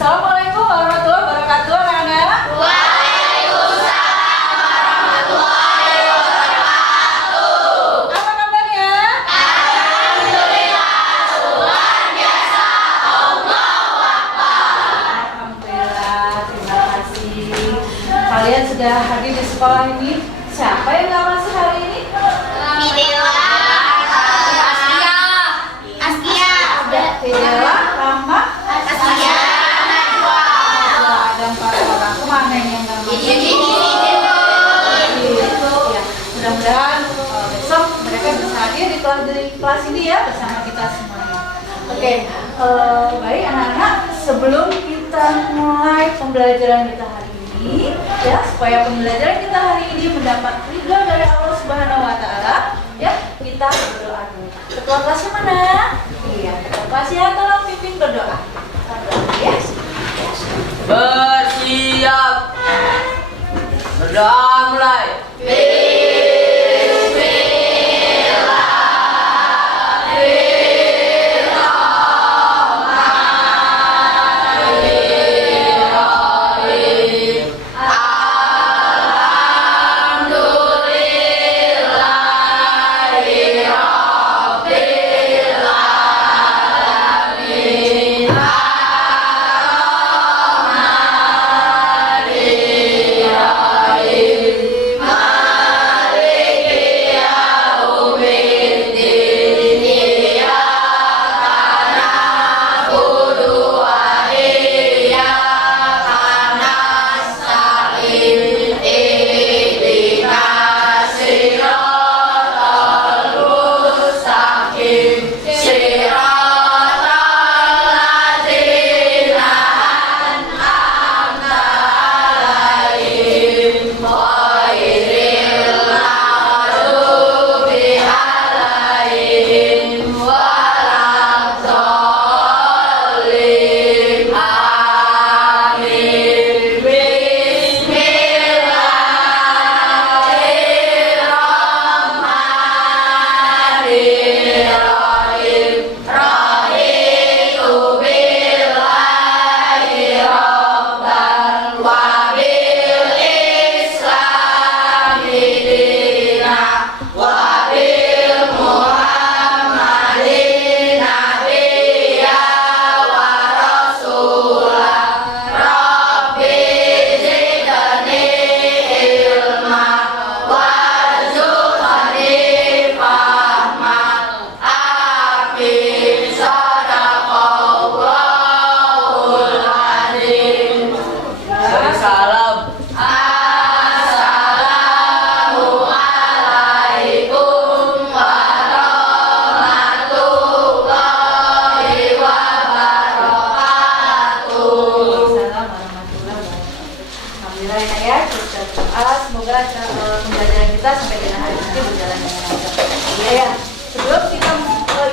Assalamualaikum warahmatullahi wabarakatuh, anak-anak. Waalaikumsalam warahmatullahi wabarakatuh. Apa kabarnya? Alhamdulillah, luar biasa. Allahu Akbar. Alhamdulillah, terima kasih. Kalian sudah hadir di sekolah ini. Siapa yang nggak masuk hari ini? Fidela, Askia, Fidela, Rama, Askia, Najwa. ada 4 orang. Kemana yang nggak masuk? Ini. Gitu, ya. Mudah-mudahan besok mereka bisa hadir di kelas ini ya bersama kita semuanya. Oke, baik anak-anak, sebelum kita mulai pembelajaran kita hari ini, ya supaya pembelajaran kita hari ini mendapat ridho dari Allah Subhanahu Wa Taala, ya kita berdoa dulu. Ketua kelasnya mana? Iya, ketua kelasnya tolong pimpin berdoa. Yes. Bersiap. Berdoa mulai. Salam. Assalamualaikum warahmatullahi wabarakatuh. Waalaikumsalam warahmatullahi wabarakatuh. Alhamdulillah ya, kita berdoa semoga pembelajaran kita sampai dengan hari ini berjalan dengan lancar. Ya, sebelum kita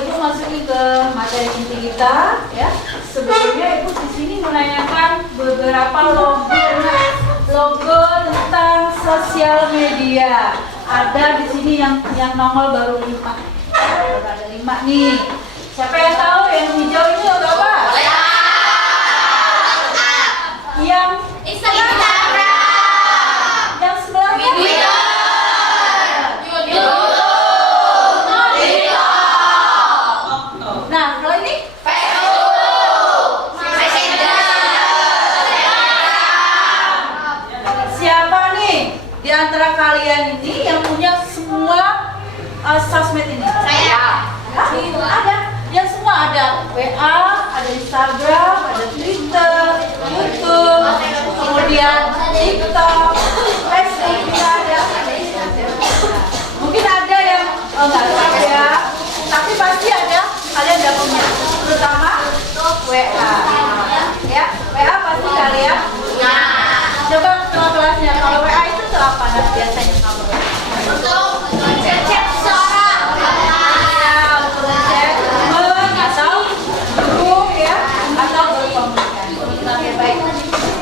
ibu masukin ke materi inti kita, ya sebelumnya ibu di sini menanyakan beberapa logo tentang sosial media. Ada di sini yang nongol baru 5. Baru ada 5 nih. Siapa yang tahu yang hijau ini logo apa? Yang Instagram, yang sebelahnya Twitter, YouTube, Nah, kalau ini Facebook, Messenger, siapa nih di antara kalian ini yang punya semua sosmed ini? Saya. Hah? Ada. Yang semua ada WA, ada Instagram, ada Twitter, YouTube, kemudian TikTok, Facebook juga ada. Mungkin ada yang nggak tahu ya, tapi pasti ada kalian udah punya, terutama WA. Ya, WA pasti kalian punya. Coba ketua kelasnya, kalau WA itu tuh apa biasanya kamu? Untuk cek suara. Untuk cek teman atau guru ya, atau berkomunikasi. Oke, baik.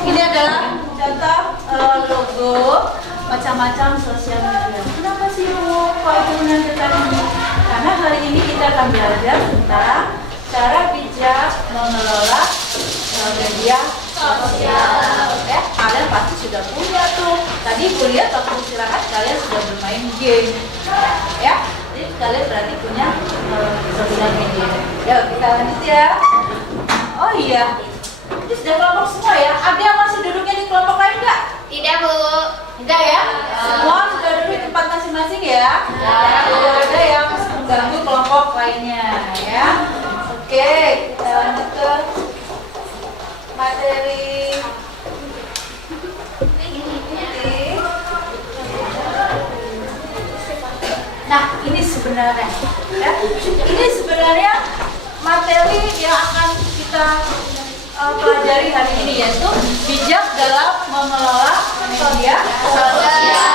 Ini adalah contoh logo macam-macam sosial media. Kenapa sih Bu kok itu menentukan ini? Karena hari ini kita akan belajar tentang cara bijak mengelola media Sosial. Ya, kalian pasti sudah punya tuh. Tadi kuliah waktu istirahat kalian sudah bermain game. Ya, jadi kalian berarti punya sosial media. Yuk kita lanjut ya. Oh iya, ini sudah kelompok semua ya. Ada yang masih duduknya di kelompok lain nggak? Tidak, Bu. Tidak ya? Semua sudah duduk di tempat masing-masing ya? Tidak ada yang mengganggu kelompok lainnya ya. Oke, kita lanjut ke materi. Nah, ini sebenarnya ya. Ini sebenarnya materi yang akan kita pelajari hari ini, yaitu bijak dalam mengelola media sosial.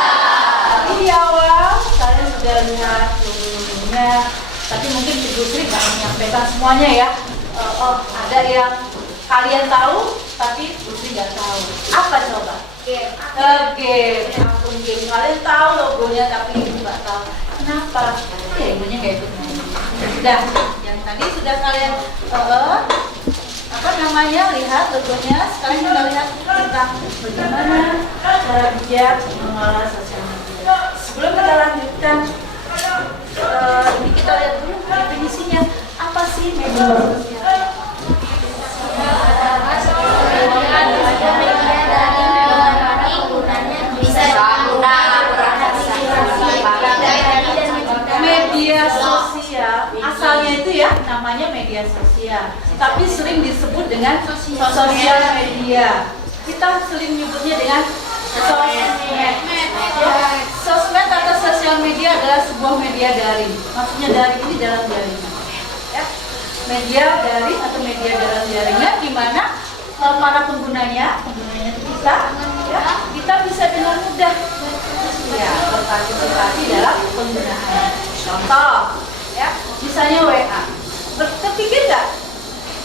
Tadi di awal kalian sudah lihat sebelumnya, tapi mungkin Ibu Sri nggak menyampaikan semuanya ya. Ada yang kalian tahu, tapi Ibu Sri nggak tahu. Apa coba? Game. Akun game. Kalian tahu logonya, tapi Ibu nggak tahu. Kenapa? Ya ibunya nggak ikut main. Sudah, yang tadi sudah kalian lihat logonya. Sekarang kita lihat tentang bagaimana cara bijak mengelola sosial media. Sebelum kita lanjutkan, ini kita lihat dulu definisinya. Apa sih media sosial? Media sosial asalnya itu ya namanya media sosial, tapi sering disebut dengan sosial media. Kita sering menyebutnya dengan sosmed. Sosmed atau sosial media adalah sebuah media daring. Maksudnya daring ini dalam jaringan. Ya. Media daring atau media dalam jaringan di mana para penggunanya itu kita bisa dengan mudah ya berpartisipasi dalam penggunaan. Contoh, ya, misalnya WA. Terpikir nggak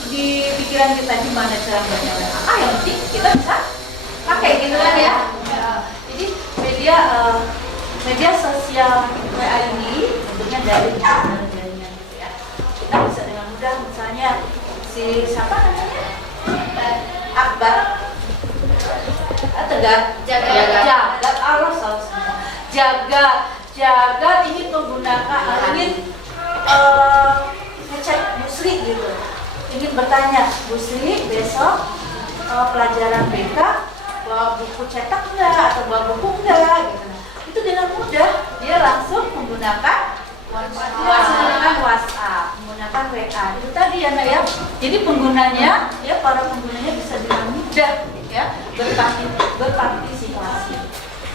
di pikiran kita gimana cara membaca WA? Yang penting kita bisa pakai gitu kan ya. Jadi media sosial WA ini bentuknya dari jaringan ya. Kita bisa dengan mudah misalnya siapa namanya? Akbar. Jagat Allah salah semua. Jagat ingin ingin ngecek Bu Sri gitu, ingin bertanya, Bu Sri besok pelajaran BK bawa buku cetak enggak atau bawa buku enggak gitu. Itu dengan mudah dia langsung menggunakan WhatsApp, menggunakan WA. Itu tadi ya Nak ya. Jadi penggunanya ya, para penggunanya bisa dengan mudah ya berpartisipasi.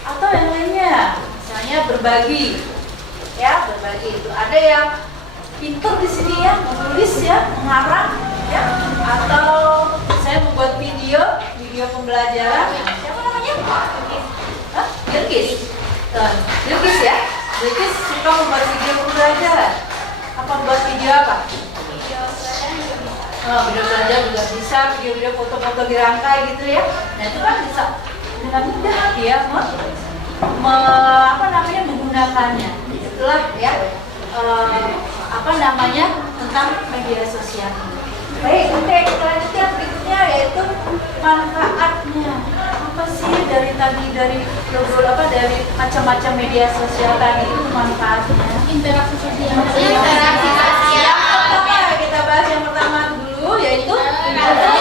Atau yang lainnya, misalnya berbagi itu ada yang pintar di sini ya, menulis ya, mengarang ya, atau saya membuat video pembelajaran. Siapa namanya? Bilkis ya. Bilkis suka membuat video pembelajaran. Apa membuat video apa? Video belajar juga bisa, video foto-foto dirangkai gitu ya. Nah itu kan bisa dengan mudah dia menggunakannya. Itulah ya tentang media sosial. Baik, oke, kita lanjutkan berikutnya yaitu manfaatnya. Apa sih dari macam-macam media sosial tadi itu manfaatnya? Interaksi sosial. Kita bahas yang pertama dulu yaitu interaksi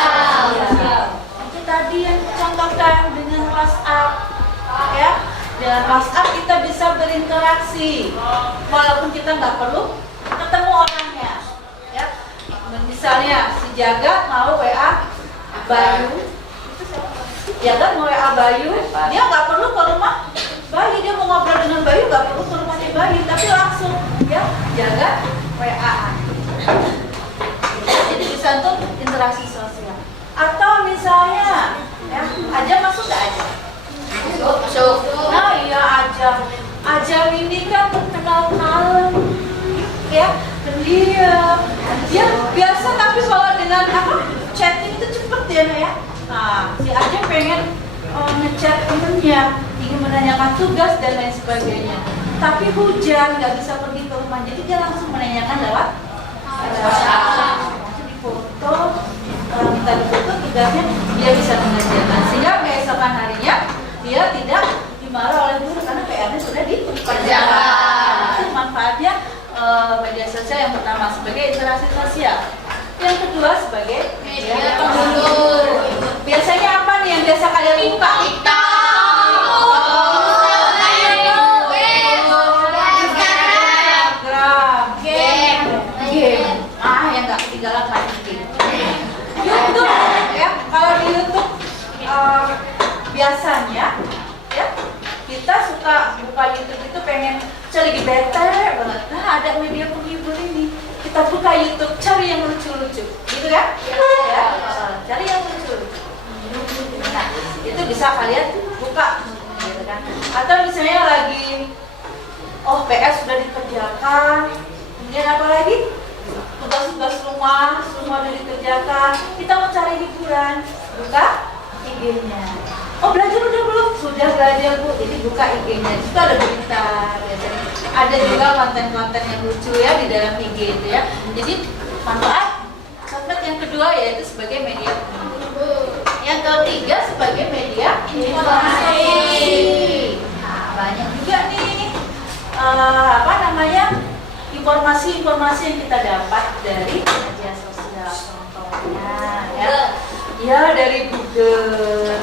sosial. Itu tadi yang contohkan dengan WhatsApp ya. Dengan WhatsApp kita bisa berinteraksi walaupun kita nggak perlu ketemu orangnya ya. Misalnya si Jagat mau WA Bayu, Jagat mau WA Bayu, dia nggak perlu ke rumah Bayu, dia mau ngobrol dengan Bayu nggak perlu ke rumahnya Bayu, tapi langsung ya Jagat WA-an. Jadi bisa untuk interaksi sosial. Atau misalnya ya, Ajam masuk nggak Ajam? Masuk. Nah iya Ajam ini kan terkenal kalem ya, pendiam. Dia biasa tapi kalau dengan chatting itu cepet ya Nak ya. Nah si Ajam pengen ngechat temennya, ingin menanyakan tugas dan lain sebagainya. Tapi hujan, nggak bisa pergi ke rumah, jadi dia langsung menanyakan lewat WhatsApp. Langsung difoto, minta difoto, tugasnya dia bisa mengerjakan, sehingga keesokan harinya dia tidak dimarah oleh guru karena PR-nya sudah dikerjakan. Itu manfaatnya media sosial yang pertama sebagai interaksi sosial. Yang kedua sebagai media penghibur. Biasanya apa nih yang biasa kalian buka? Yang nggak ketinggalan marketing. YouTube ya, kalau di YouTube biasanya ya kita suka buka YouTube itu pengen cari bete banget. Nah ada media penghibur ini, kita buka YouTube cari yang lucu-lucu, gitu kan? Ya, cari yang lucu-lucu. Nah itu bisa kalian buka, gitu kan? Atau misalnya lagi PS sudah dikerjakan, kemudian apa lagi? Tugas-tugas rumah semua sudah dikerjakan, kita mau cari hiburan, buka IG-nya. Belajar udah belum? Sudah belajar Bu, jadi buka IG-nya. Itu ada berita, biasanya ada juga konten-konten yang lucu ya di dalam IG itu ya. Jadi manfaat sosmed yang kedua yaitu sebagai media penghibur. Yang ketiga sebagai media informasi. Nah, banyak juga nih informasi-informasi yang kita dapat dari media sosial, contohnya ya dari Google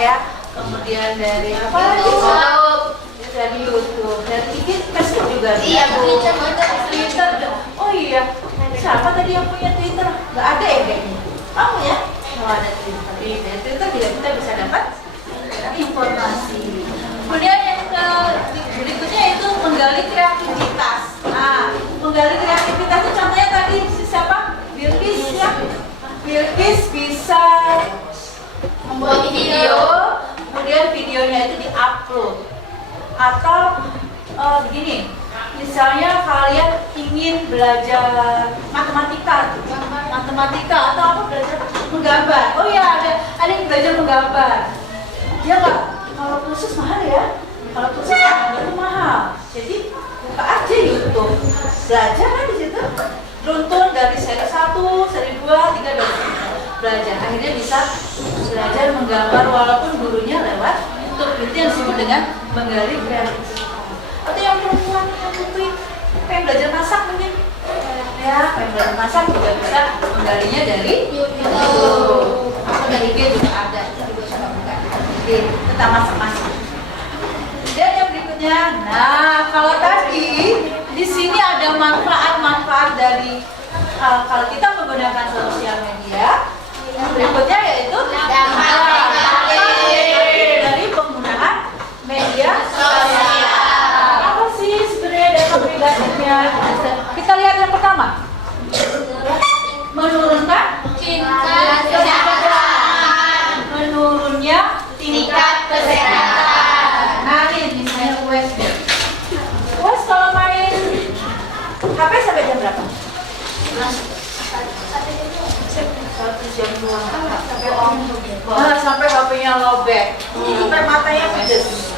ya, kemudian dari apa lagi? Dari YouTube, dari IG, Facebook juga. Iya, Twitter. Oh iya, siapa tadi yang punya Twitter? Nggak ada ya kayaknya. Kamu ya? Mau ada Twitter. Dari Twitter juga kita bisa dapat informasi. Kemudian yang berikutnya itu menggali kreativitas. Nah, menggali kreativitas itu contohnya tadi siapa? Bilqis ya. Bilqis bisa membuat video, kemudian videonya itu diupload. Atau begini, misalnya kalian ingin belajar matematika atau apa, belajar menggambar. Oh iya, ada yang belajar menggambar. Dia nggak, kalau khusus mahal ya. Kalau khusus itu mahal. Jadi buka aja YouTube, belajar kan di situ. Runtun dari seri 1, seri 2, 3, dan belajar. Akhirnya bisa belajar menggambar walaupun gurunya lewat YouTube. Itu yang disebut dengan menggali kreativitas. Atau yang perempuan yang putih pengen belajar masak mungkin ya, pengen belajar masak juga bisa menggalinya dari YouTube. Atau dari IG juga ada, kita juga bisa buka tentang masak-masak. Dan yang berikutnya, nah kalau tadi di sini ada manfaat-manfaat dari kalau kita menggunakan sosial media. Yang berikutnya yaitu dampak dari penggunaan media sosial. Apa sih sebenarnya dampak negatifnya? Kita lihat yang pertama, menurunkan tingkat kesehatan, menurunnya tingkat kesehatan. Nah ini misalnya USD. Kalau main HP sampai jam berapa? Sampai HP-nya lowbat, sampai matanya pedes.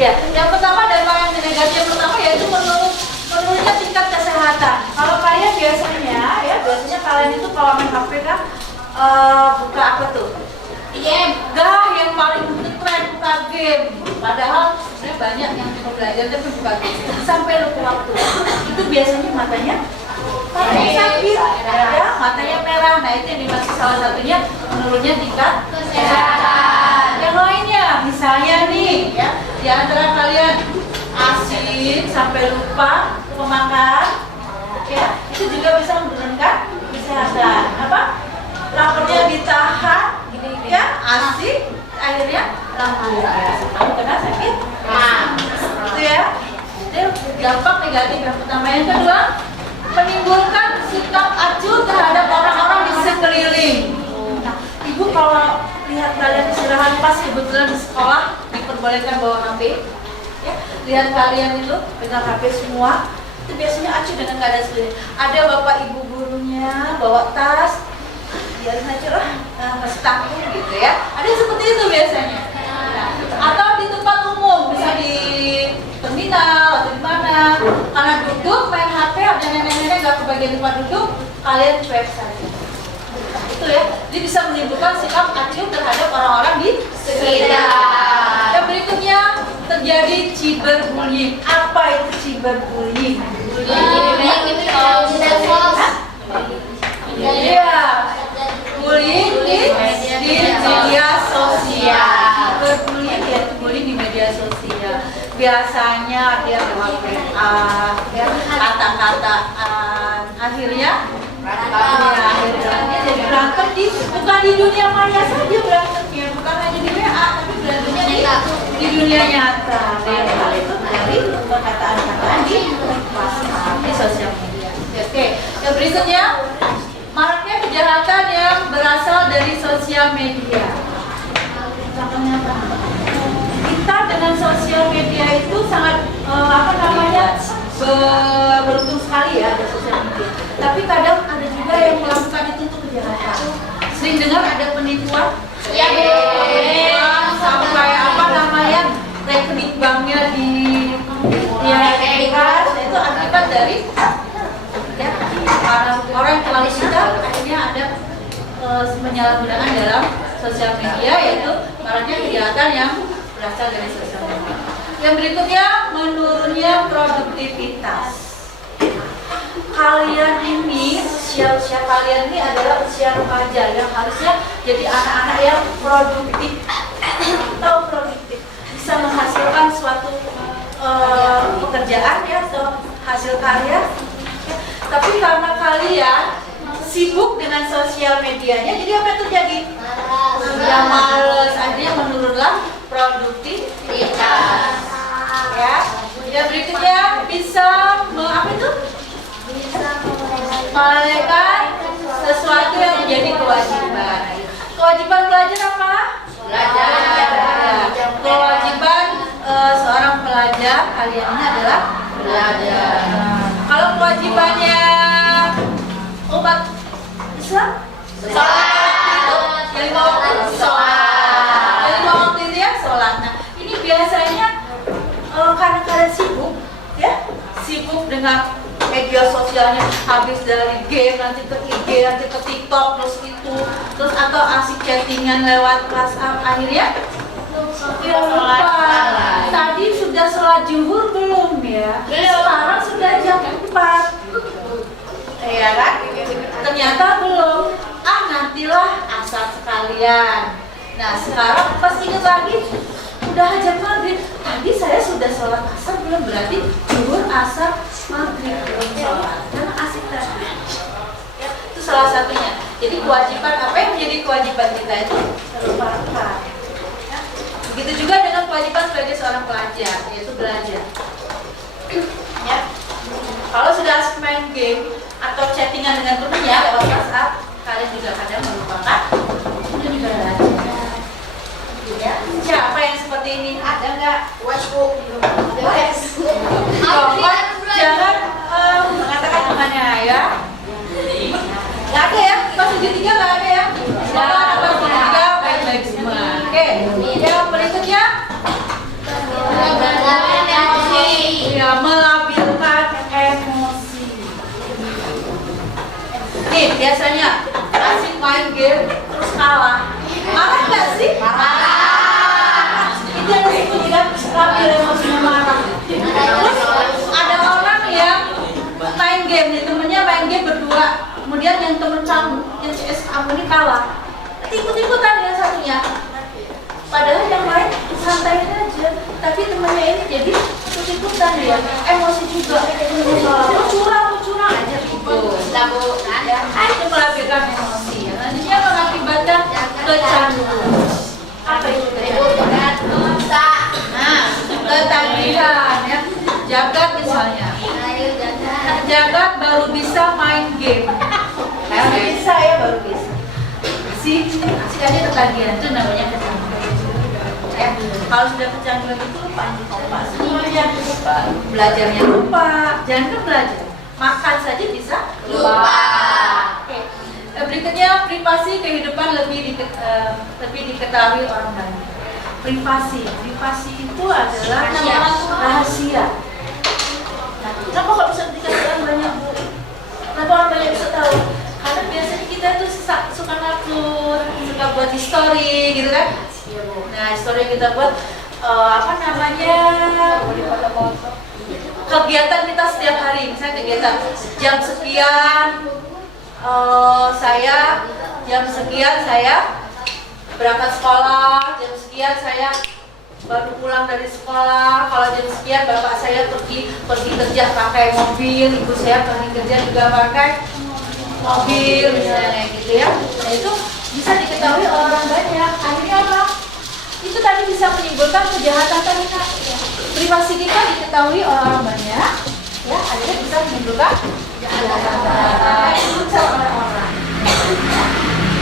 Ya. Yang pertama dampak yang negatif yang pertama yaitu menurunnya tingkat kesehatan. Kalau kalian biasanya kalian itu kalau main HP kan buka apa tuh? Game. Yang paling tren buka game. Padahal sebenarnya banyak yang mau belajar tapi buka game sampai lupa waktu. Itu biasanya matanya sakit, ya, matanya merah. Nah itu yang dimaksud salah satunya menurunnya tingkat kesehatan. Yang lainnya, misalnya nih, ya, di antara kalian asin sampai lupa makan, ya, itu juga bisa menurunkan kesehatan. Apa? Laparnya ditahan, ya, asin, akhirnya lapar. Kamu kena sakit, itu ya. Itu dampak negatif yang pertama. Yang kedua, menimbulkan sikap acuh terhadap orang-orang di sekeliling. Nah, ibu kalau lihat kalian istirahat pas kebetulan di sekolah diperbolehkan bawa HP, ya, lihat kalian itu pegang HP semua, itu biasanya acuh dengan keadaan sekeliling. Ada bapak ibu gurunya bawa tas, biarin aja lah, masih takut gitu ya. Ada yang seperti itu biasanya. Nah, atau di tempat umum, bisa di terminal atau di mana, karena duduk main HP, ada nenek-nenek nggak kebagian tempat duduk, kalian cuek saja. Itu ya, jadi bisa menimbulkan sikap acuh terhadap orang-orang di sekitar. Yang berikutnya terjadi cyberbullying. Apa itu cyberbullying? Iya, bullying di media sosial. Cyberbullying yaitu bullying di media sosial. Biasanya dia lewat WA, ya, kata-kataan, akhirnya dia jadi berantem bukan di dunia maya saja berantemnya, bukan hanya di WA, tapi berantemnya di dunia nyata. Hal itu dari perkataan-perkataan di WhatsApp, di sosial media. Oke, yang berikutnya maraknya kejahatan yang berasal dari sosial media. Contohnya apa? Kita dengan sosial media itu sangat beruntung sekali ya ada sosial media. Tapi kadang ada juga yang melakukan itu untuk kejahatan. Sering dengar ada penipuan, sampai rekening banknya dihack, itu akibat dari orang yang terlalu pintar akhirnya ada penyalahgunaan dalam sosial media, yaitu maraknya kejahatan yang berasal dari sosial media. Yang berikutnya menurunnya produktivitas. Kalian ini, usia kalian ini adalah usia remaja yang harusnya jadi anak-anak yang produktif, bisa menghasilkan suatu pekerjaan ya atau hasil karya. Tapi karena kalian sibuk dengan sosial medianya, jadi apa yang terjadi? Sudah males, akhirnya menurunlah produktivitas. Ya, yang berikutnya bisa melalaikan sesuatu yang menjadi kewajiban. Kewajiban belajar apa? Belajar. Kewajiban seorang pelajar kalian ini adalah belajar. Kalau kewajibannya umat Islam, sholat. Yang lima waktu itu ya sholat. Nah, ini biasanya karena kalian sibuk dengan media sosialnya, habis dari game nanti ke IG, nanti ke TikTok, terus atau asik chattingan lewat WhatsApp, akhirnya lupa. Tadi sudah sholat zuhur belum ya? Sekarang sudah jam 4. Ya kan? Ternyata belum. Nantilah asar sekalian. Nah, sekarang pas ingat lagi udah hajat maghrib. Tadi saya sudah sholat asar belum, berarti zuhur, asar, maghrib belum sholat. Karena asik tadi. Ya, itu salah satunya. Jadi kewajiban apa yang menjadi kewajiban kita itu terlupakan. Ya. Begitu juga dengan kewajiban sebagai seorang pelajar, yaitu belajar. Ya. Kalau sudah asik main game atau chattingan dengan temannya lewat WhatsApp, kalian juga kadang melupakan itu juga belajar. Ya. Siapa yang seperti ini? Ada nggak? Jangan mengatakan temannya ya. Nggak ada ya? Pas segitiga nggak ada ya? Semoga apa segitiga baik-baik semua. Oke. Yang berikutnya ya, melabilkan emosi. Nih biasanya asik main game terus kalah. Marah nggak sih? Marah. Itu yang disebut dengan labil emosinya, marah. Terus ada orang yang main game nih, temennya main game berdua, kemudian yang temen kamu, yang CS kamu ini kalah, nanti ikut-ikutan yang satunya. Padahal yang lain santai aja, tapi temennya ini jadi ikut-ikutan dia, emosi juga. Curang aja gitu. Itu melabilkan emosi. Nantinya mengakibatkan kecanduan. Apa itu kecanduan? Nah, ketagihan ya. Jagat misalnya. Jagat baru bisa main game. Baru bisa ya, baru bisa. Asik aja ketagihan, itu namanya kecanduan. Ya, kalau sudah kecanduan itu lupa semuanya, belajarnya lupa, jangan kan belajar, makan saja bisa lupa. Oke. Berikutnya privasi kehidupan lebih diketahui orang banyak. Privasi itu adalah rahasia. Nah, kenapa kok bisa diketahui orang banyak, Bu? Kenapa orang banyak bisa tahu? Karena biasanya kita tuh suka ngatur, suka buat history gitu kan. Nah, history yang kita buat apa namanya, kegiatan kita setiap hari. Misalnya kegiatan jam sekian saya berangkat sekolah, jam sekian saya baru pulang dari sekolah, kalau jam sekian bapak saya pergi kerja pakai mobil, ibu saya pergi kerja juga pakai mobil, misalnya kayak gitu ya. Nah itu bisa diketahui orang banyak. Akhirnya apa? Itu tadi bisa menimbulkan kejahatan tadi Kak. Privasi kita diketahui orang banyak, ya akhirnya bisa menimbulkan kejahatan orang-orang.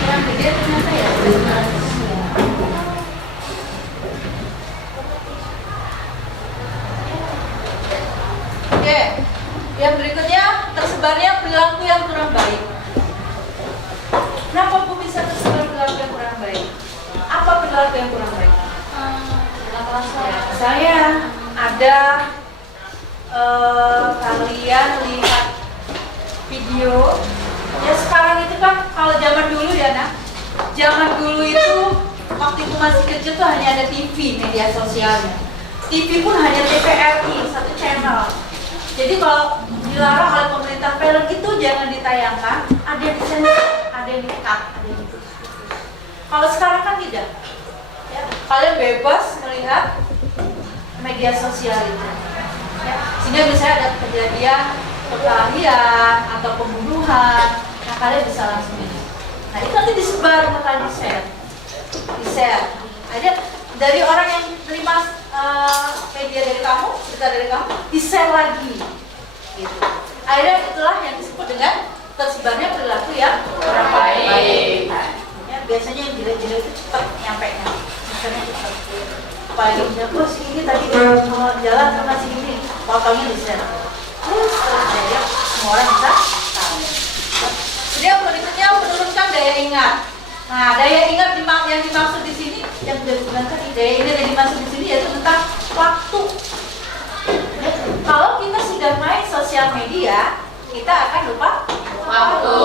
Yang gede ternyata ya. Oke, yang berikutnya tersebarnya perilaku yang kurang baik. Kenapa Bu bisa tersebar perilaku yang kurang baik? Apa perilaku yang kurang baik? Saya ada kalian lihat video. Ya sekarang itu kan kalau zaman dulu ya nak, zaman dulu itu waktu itu masih kecil tuh hanya ada TV media sosialnya. TV pun hanya TVRI satu channel. Jadi kalau dilarang oleh pemerintah film itu jangan ditayangkan, ada yang disensor, ada yang di-cut, ada yang di-cut. Kalau sekarang kan tidak. Ya, kalian bebas melihat media sosial itu. Ya, sehingga misalnya ada kejadian perkelahian atau pembunuhan, nah kalian bisa langsung ini. Nah itu nanti disebar, makanya di-share. Ada dari orang yang terima media dari kamu, cerita dari kamu, di-share lagi gitu. Akhirnya itulah yang disebut dengan tersebarnya perilaku yang kurang baik. Ya, biasanya yang jelek-jelek itu cepat nyampe-nya, misalnya cepat. Apalagi misalnya, bos ini tadi jalan sama si ini, fotonya di-share. Terus ya, semua orang bisa tahu. Kemudian berikutnya menurunkan daya ingat. Nah, daya ingat yang dimaksud di sini, yang sudah disebutkan tadi, daya ingat yang dimaksud di sini yaitu tentang waktu. Ya, kalau kita sudah main sosial media, kita akan lupa waktu.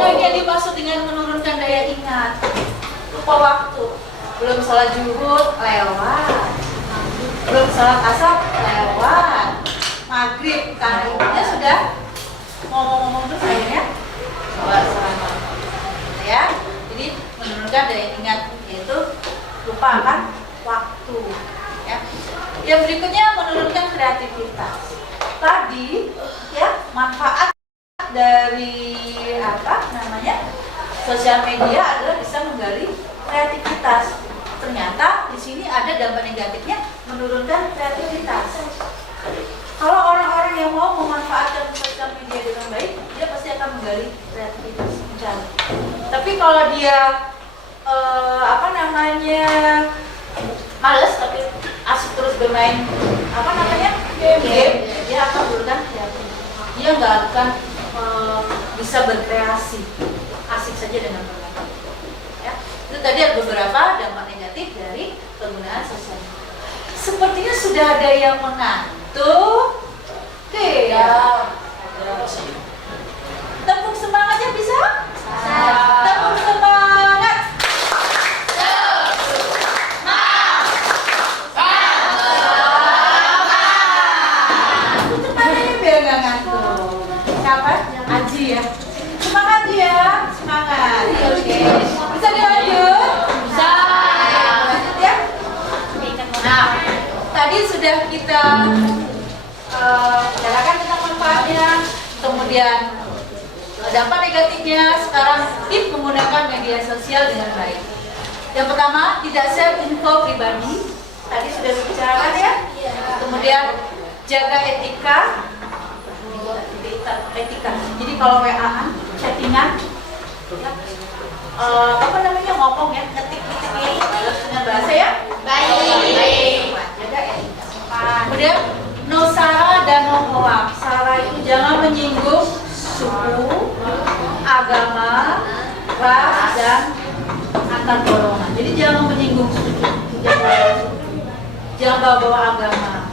Nah, ini yang dimaksud dengan menurunkan daya ingat. Lupa waktu. Belum sholat zuhur, lewat. Belum sholat asar, lewat. Maghrib, karena ibunya sudah ngomong-ngomong terus akhirnya sholat ya. Jadi menurunkan daya ingat yaitu lupa akan waktu ya. Yang berikutnya menurunkan kreativitas. Tadi ya, manfaat dari apa namanya sosial media adalah bisa menggali kreativitas. Ternyata di sini ada dampak negatifnya, menurunkan kreativitas. Kalau orang-orang yang mau memanfaatkan sosial media dengan baik, dia pasti akan menggali kreativitas, mencari. Tapi kalau dia apa namanya males tapi asik terus bermain apa namanya game, dia akan menurunkan kreativitas. Dia nggak akan bisa berkreasi, asik saja dengan bermain. Ya, itu tadi ada beberapa dampak negatif dari penggunaan sosial media. Sepertinya sudah ada yang mengantuk. Oke ya. Tepuk semangatnya bisa? Tepuk semangat. Cepat aja biar nggak ngantuk. Kapan? Aji ya. Semangat ya, semangat. Oke. Bisa dilanjut? Bisa. Lanjut ya. Nah, tadi sudah kita bicarakan tentang manfaatnya, kemudian dampak negatifnya. Sekarang tips menggunakan media sosial dengan baik. Yang pertama, tidak share info pribadi. Tadi sudah dibicarakan ya. Kemudian jaga etika. Jadi kalau WA-an, chattingan, ya, apa namanya ngomong ya, ngetik-ngetik ini dengan bahasa ya baik. Jaga etika. Kemudian no sara dan no hoax. Sara itu jangan menyinggung suku, agama, ras dan antar golongan. Jadi jangan menyinggung suku, jangan bawa-bawa agama,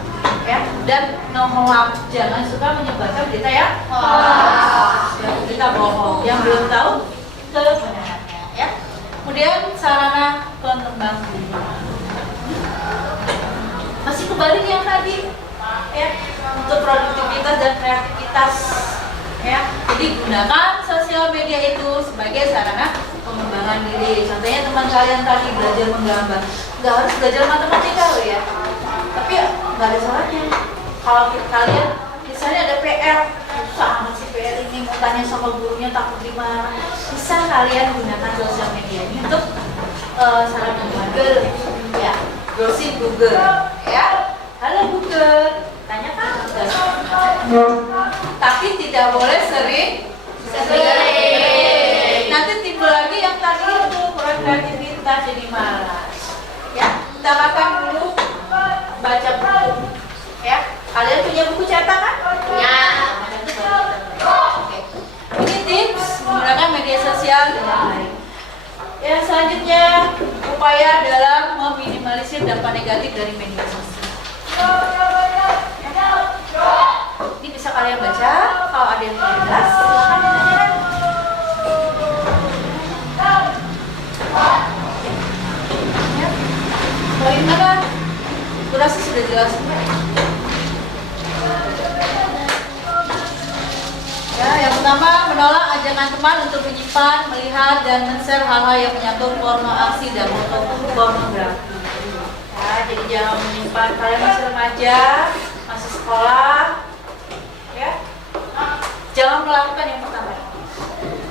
ya. Dan no hoax, jangan suka menyebarkan berita ya hoax, berita bohong yang belum tahu ke originalitas dan kreativitas. Ya, jadi gunakan sosial media itu sebagai sarana pengembangan diri. Contohnya teman kalian tadi belajar menggambar, nggak harus belajar matematika loh ya, tapi nggak ada salahnya. Kalau kalian misalnya ada PR, susah amat sih PR ini, mau tanya sama gurunya takut dimarah, bisa kalian gunakan sosial media ini untuk sarana Google, ya, browsing Google, ya. Halo Google, tanyakan tapi tidak boleh sering. Nanti timbul lagi yang tadi itu kurang kreativitas jadi malas. Ya, kita makan dulu, baca buku. Ya, kalian punya buku cetak kan? Ya. Oke. Ini tips menggunakan media sosial dengan baik. Ya, selanjutnya upaya dalam meminimalisir dampak negatif dari media sosial. Ini bisa kalian baca. Kalau ada yang tidak jelas, silakan ditanyakan. Ya. Poin apa? Kurasa sudah jelas. Ya, yang pertama menolak ajakan teman untuk menyimpan, melihat, dan men-share hal-hal yang menyangkut porno, aksi, dan foto pornografi. Ya, jadi jangan menyimpan. Kalian masih remaja, masih sekolah, ya, jangan melakukan yang pertama.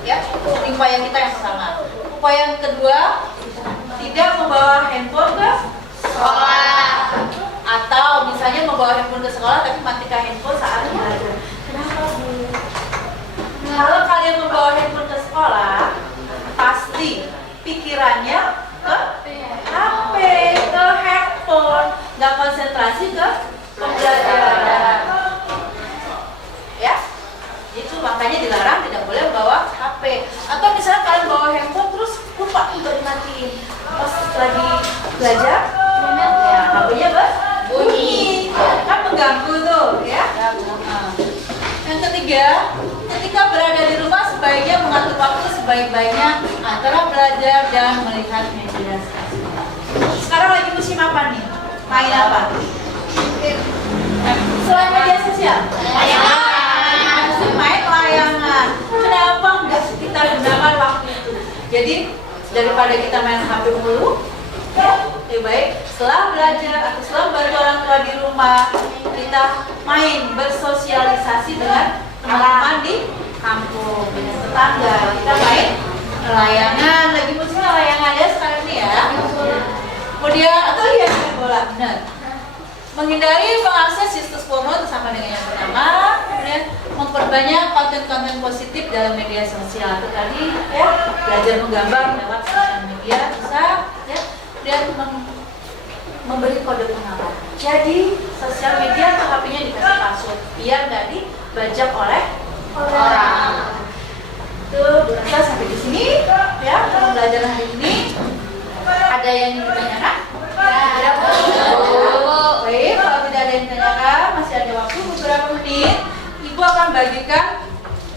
Ya, upaya kita yang pertama. Upaya yang kedua, tidak membawa handphone ke sekolah. Atau misalnya membawa handphone ke sekolah tapi matikan handphone saat belajar. Kenapa Bu? Kalau kalian membawa handphone ke sekolah, pasti pikirannya ke HP, ke handphone, nggak konsentrasi ke pembelajaran. Ya, itu makanya dilarang, tidak boleh bawa HP. Atau misalnya kalian bawa handphone terus lupa untuk dimatiin pas lagi belajar, ya HP-nya bunyi, kan mengganggu tuh, ya. Yang ketiga, ketika berada di rumah sebaiknya mengatur waktu sebaik-baiknya antara belajar dan melihat media sosial. Sekarang lagi musim apa nih? Main apa? Selain media sosial? Layangan. Musim main layangan. Kenapa enggak kita gunakan waktu itu? Jadi daripada kita main HP mulu, ya, lebih baik setelah belajar atau setelah bantu orang tua di rumah, kita main bersosialisasi dengan teman-teman di kampung, dengan tetangga. Kita main layangan, lagi musimnya layangan ya sekarang ini ya. Kemudian atau lihat main bola, benar. Menghindari mengakses situs porno itu sama dengan yang pertama. Kemudian memperbanyak konten-konten positif dalam media sosial. Itu tadi ya, belajar menggambar lewat sosial media bisa ya. Kemudian memberi kode pengaman. Jadi sosial media atau HP-nya dikasih password biar nggak dibajak oleh orang. Tuh, bisa sampai di sini ya pembelajaran hari ini. Ada yang ingin ditanyakan? Ada Bu. Baik, kalau tidak ada yang ditanyakan, masih ada waktu beberapa menit. Ibu akan bagikan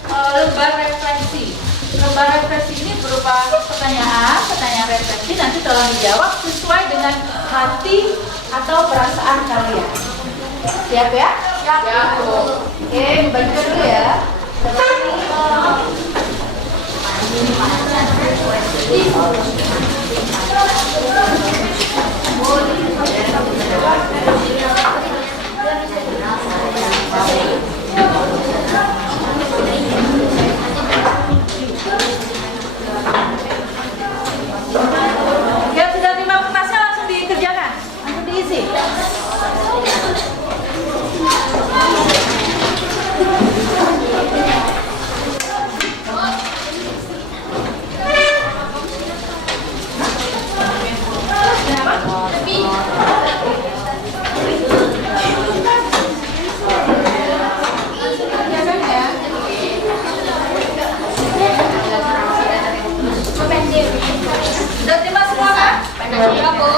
lembar refleksi. Lembar refleksi ini berupa pertanyaan refleksi, nanti tolong dijawab sesuai dengan hati atau perasaan kalian. Siap ya? Siap. Oke, bagikan dulu ya. Yang sudah terima kertasnya langsung dikerjakan, langsung diisi. Sudah terima semua kan? Sudah Bu.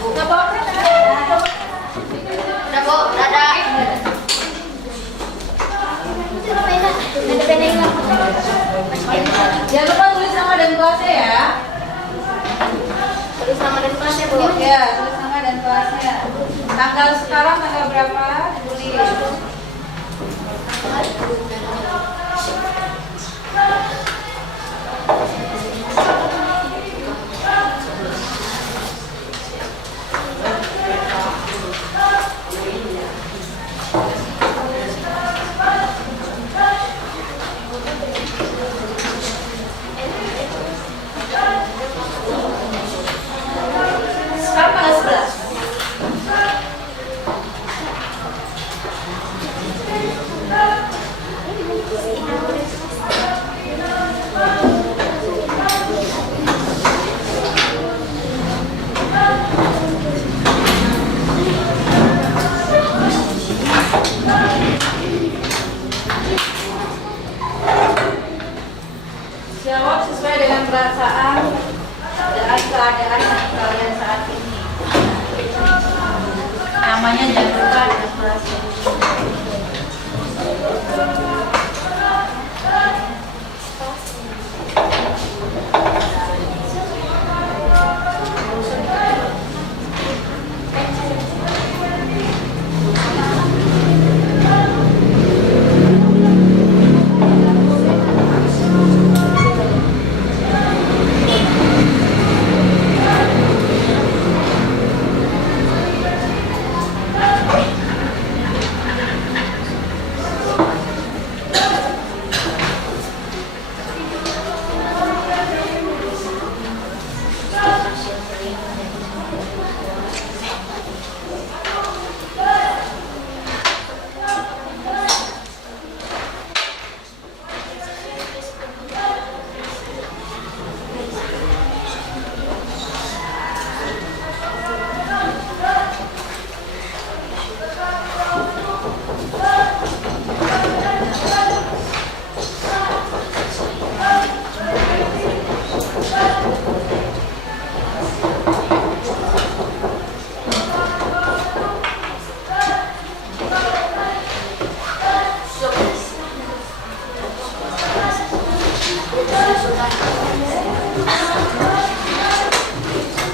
Sudah bawa kertas? Udah Bu, dadah. Jangan lupa tulis nama dan kelasnya ya. Tulis nama dan kelasnya Bu. Ya, tulis nama dan kelasnya. Tanggal sekarang tanggal berapa? Ditulis. Sekarang tanggal 11. Jawab sesuai dengan perasaan dan keadaan kalian saat ini. Namanya jangan lupa dengan perasaan.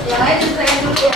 Yang lain diselesaikan dulu ya.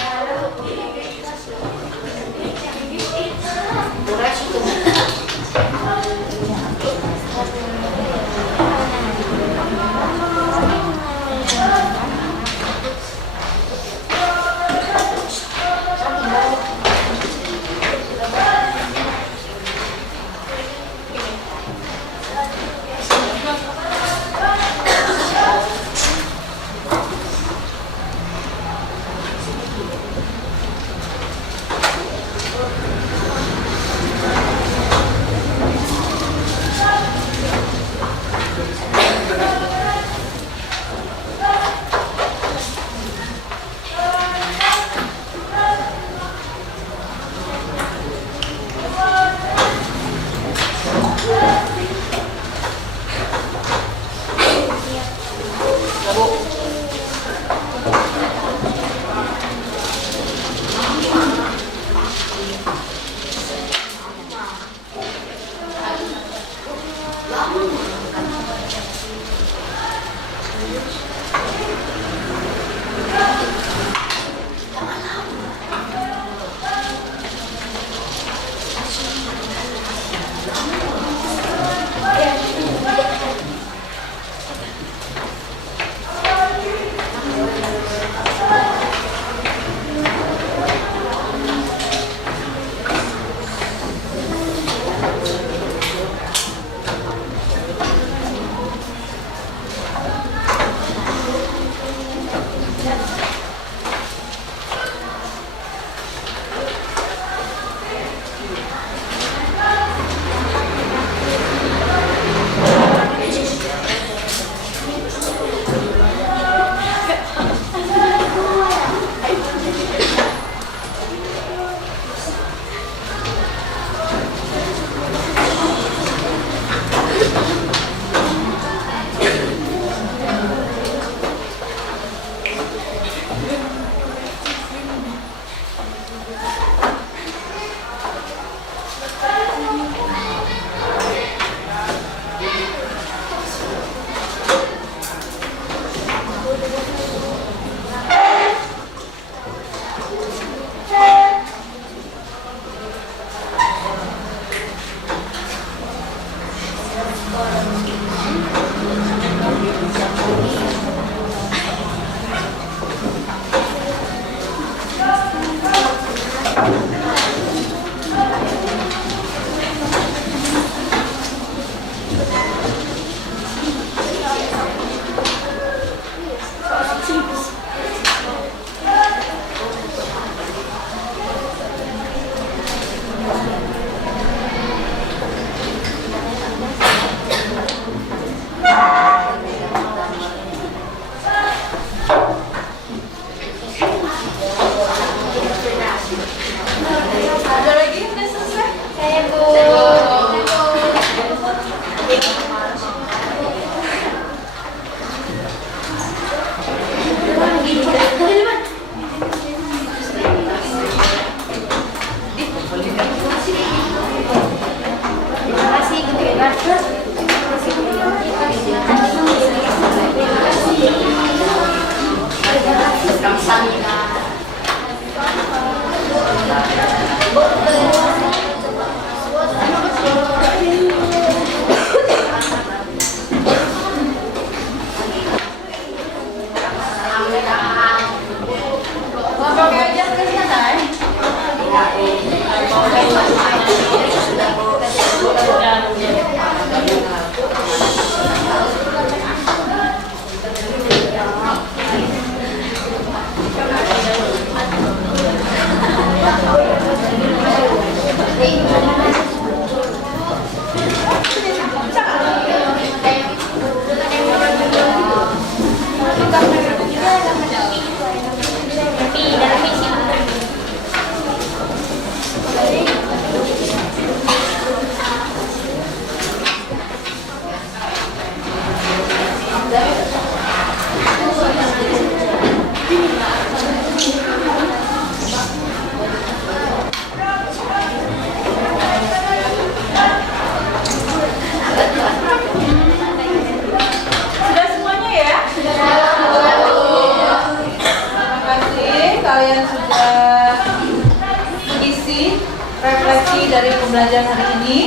pembelajaran hari ini.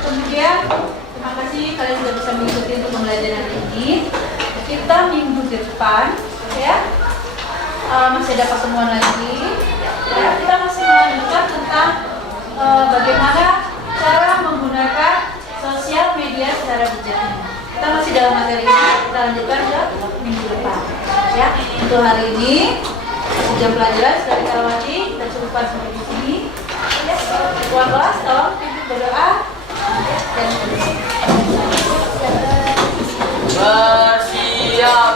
Kemudian terima kasih kalian sudah bisa mengikuti untuk pembelajaran hari ini. Kita minggu depan ya masih ada pertemuan lagi. Ya, kita masih melanjutkan tentang bagaimana cara menggunakan sosial media secara bijak. Kita masih dalam materi ini, kita lanjutkan ke minggu depan. Ya, untuk hari ini jam pelajaran sudah kita lewati, kita cukupkan sampai di sini. Ya, tuan kelas tolong pimpin berdoa dan Bersiap.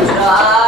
Doa.